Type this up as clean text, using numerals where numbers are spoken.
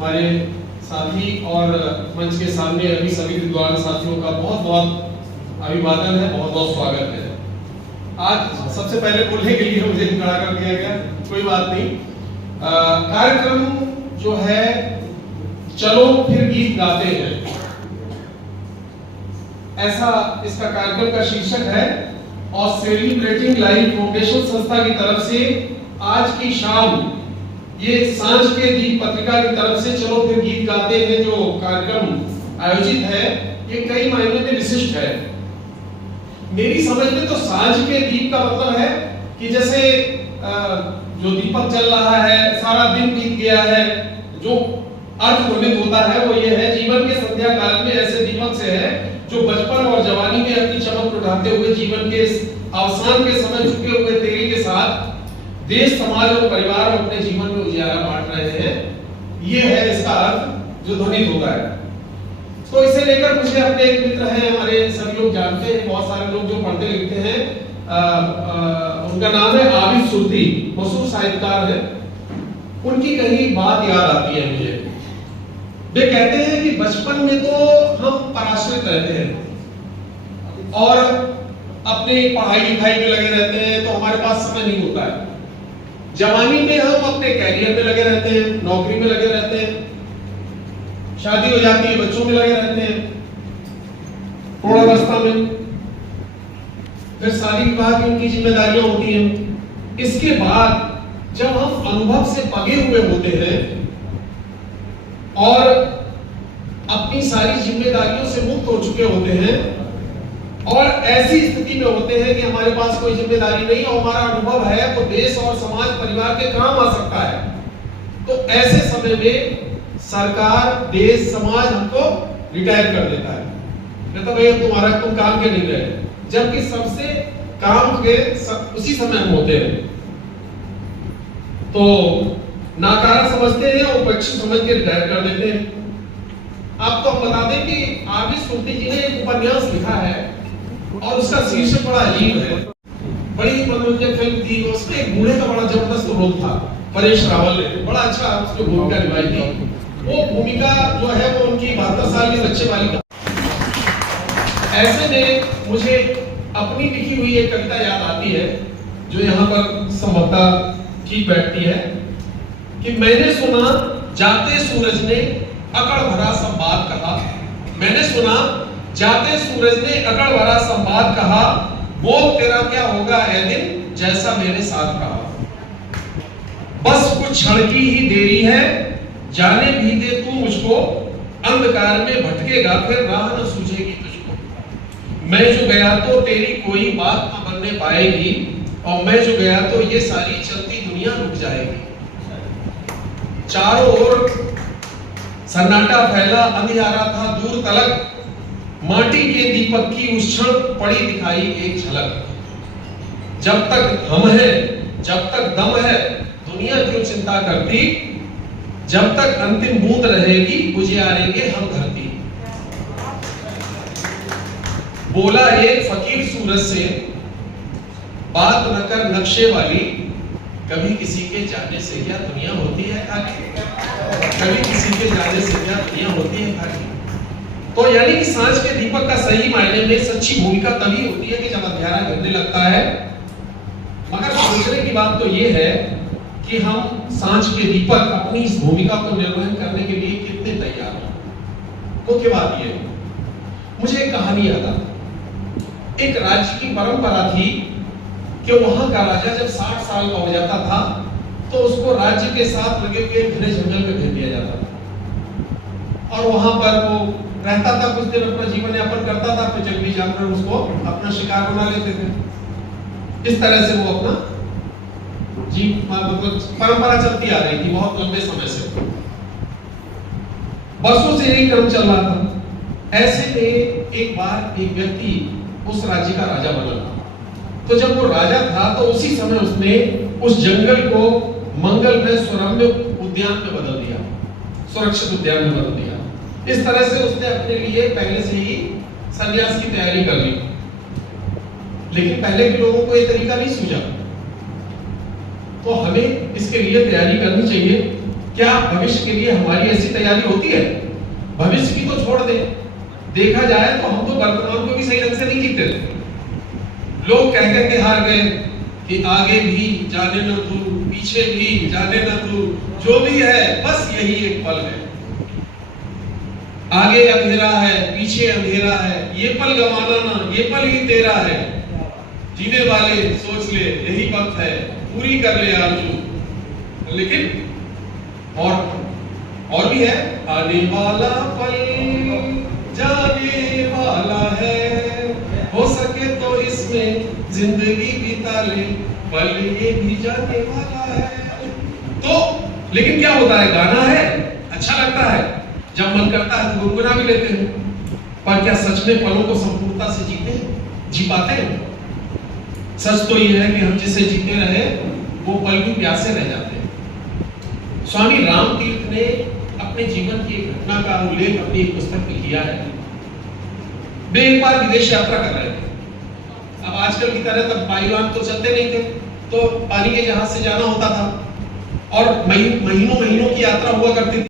हमारे साथी और मंच के सामने अभी सभी विद्वान साथियों का बहुत बहुत अभिवादन है, बहुत बहुत स्वागत है। आज सबसे पहले बोलने के लिए मुझे खड़ा कर दिया गया, कोई बात नहीं। कार्यक्रम जो है चलो फिर गीत गाते हैं, ऐसा इसका कार्यक्रम का शीर्षक है और सेलिब्रेटिंग लाइफ फाउंडेशन संस्था की तरफ से आज की शाम ये सांझ के दीप पत्रिका की तरफ से चलो फिर गीत गाते हैं जो कार्यक्रम आयोजित है, ये कई मायनों में विशिष्ट है। मेरी समझ में तो सांझ के दीप का मतलब है कि जैसे जो दीपक जल रहा है, सारा दिन बीत गया है, जो अर्थ ध्वनित होता है वो ये है जीवन के संध्या काल में ऐसे दीपक से है जो बचपन और जवानी में अपनी चमक उठाते हुए जीवन के अवसान के समय झुके हुए तेल के साथ देश, समाज और परिवार और अपने जीवन में उजियारा बांट रहे हैं। ये है इसका अर्थ जो ध्वनित होता है। तो इसे लेकर मुझे अपने एक मित्र हैं, हमारे सभी लोग जानते हैं, बहुत सारे लोग जो पढ़ते लिखते हैं, उनका नाम है आबिद सुरती, मशहूर साहित्यकार है। उनकी कहीं बात याद आती है मुझे। वे कहते हैं कि बचपन में तो हम पराश्रित रहते हैं और अपनी पढ़ाई लिखाई में लगे रहते हैं, तो हमारे पास समय नहीं होता है। जवानी में हम अपने कैरियर में लगे रहते हैं, नौकरी में लगे रहते हैं, शादी हो जाती है, बच्चों में लगे रहते हैं, प्रौढ़ावस्था में फिर शादी विवाह की उनकी जिम्मेदारियां होती हैं। इसके बाद जब हम अनुभव से पगे हुए होते हैं और अपनी सारी जिम्मेदारियों से मुक्त हो चुके होते हैं और ऐसी स्थिति में होते हैं कि हमारे पास कोई जिम्मेदारी नहीं और हमारा अनुभव है वो देश और समाज परिवार के काम आ सकता है, तो ऐसे समय में सरकार, देश, समाज हमको रिटायर कर देता है, कहता भैया तुम काम के नहीं रहे, जबकि सबसे काम के उसी समय हम होते हैं। तो नाकारा समझते हैं और उपेक्षित समझ के रिटायर कर देते हैं। आपको हम बता दें कि आबिद सुरती जी ने एक उपन्यास लिखा है और उसका शीर्षक बड़ा अजीब है। बड़ी मनोरंजक फिल्म थी, उसमें एक बूढ़े का बड़ा जबरदस्त रोल था, परेश रावल ने बड़ा अच्छा उसकी भूमिका निभाई थी। वो भूमिका जो है वो उनकी 72 साल के बच्चे वाली। ऐसे में मुझे अपनी लिखी हुई एक कविता याद आती है जो यहाँ पर संभवतः ठीक बैठती है कि मैंने सुना जाते सूरज ने अकड़ भरा संवाद कहा, मैंने सुना जाते सूरज ने अकड़ भरा संवाद कहा, बोल तेरा क्या होगा ऐ दिन जैसा मेरे साथ रहा। बस कुछ क्षण की ही देरी है, जाने भी दे तू मुझको, अंधकार में भटकेगा फिर राह न सूझेगी तुझको। मैं जो गया तो तेरी कोई बात न बनने पाएगी और मैं जो गया तो ये सारी चलती दुनिया रुक जाएगी। चारों ओर सन्नाटा फैला, अंधियारा था दूर तलक, माटी के दीपक की उस क्षण पड़ी दिखाई एक झलक। जब तक हम हैं, जब तक दम है, दुनिया क्यों चिंता करती, जब तक अंतिम बूंद रहेगी गुजारेंगे हम धरती। बोला एक फकीर सूरज से, बात न कर नक्शे वाली, कभी किसी के जाने से क्या दुनिया होती है खाली, कभी किसी के जाने से क्या दुनिया होती है खाली। तो यानी कि सांझ के दीपक का सही मायने में सच्ची भूमिका तभी होती है कि जब अंधेरा गिरने लगता है। मगर सोचने की बात तो ये है कि हम सांझ के दीपक अपनी इस भूमिका को निर्वहन करने के लिए कितने तैयार हैं। मुख्य बात ये है, मुझे एक कहानी याद आती। एक राज्य की परंपरा थी कि वहां का राजा जब 60 साल का हो जाता था तो उसको राज्य के साथ लगे हुए घने जंगल में भेज दिया जाता था और वहां पर वो रहता था, कुछ दिन अपना जीवन यापन करता था, फिर जंगली जानवर उसको अपना शिकार बना लेते थे। इस तरह से वो अपना मतलब परंपरा चलती आ रही थी बहुत लंबे समय से, बरसों से यही क्रम चल रहा था। ऐसे में एक बार एक व्यक्ति उस राज्य का राजा बना था। तो जब वो राजा था तो उसी समय उसने उस जंगल को मंगलमय सुरम्य उद्यान में बदल दिया, सुरक्षित उद्यान में बदल दिया। इस तरह से उसने अपने लिए पहले से ही संन्यास की तैयारी कर ली। लेकिन पहले के लोगों को यह तरीका नहीं सूझा, तो हमें इसके लिए तैयारी करनी चाहिए क्या भविष्य के लिए हमारी ऐसी तैयारी होती है? भविष्य की तो छोड़ दे, देखा जाए तो हम तो वर्तमान को भी सही ढंग से नहीं जीते। लोग कह कह के हार गए कि आगे भी जाने न तू, पीछे भी जाने न तू, जो भी है बस यही एक पल है। आगे अंधेरा है, पीछे अंधेरा है, ये पल गंवाना ना, ये पल ही तेरा है। जीने वाले सोच ले यही वक्त है, पूरी कर ले आरज़ू। लेकिन और भी है, आने वाला पल जाने वाला है, हो सके तो इसमें जिंदगी बिता ले, पल ये भी जाने वाला है। तो लेकिन क्या होता है, गाना है, अच्छा लगता है, जब मन करता है तो गुनगुना भी लेते हैं, पर क्या सच में पलों को संपूर्णता से जी पाते हैं? सच तो यह है कि हम जिसे जीते रहे वो पल भी प्यासे रह जाते हैं। स्वामी राम तीर्थ ने अपने जीवन की एक घटना का उल्लेख अपनी एक पुस्तक में किया है। वे एक बार विदेश यात्रा कर रहे थे। अब आजकल की तरह तब वायुयान तो चलते नहीं थे, तो पानी के जहाज से जाना होता था और महीनों की यात्रा हुआ करती थी।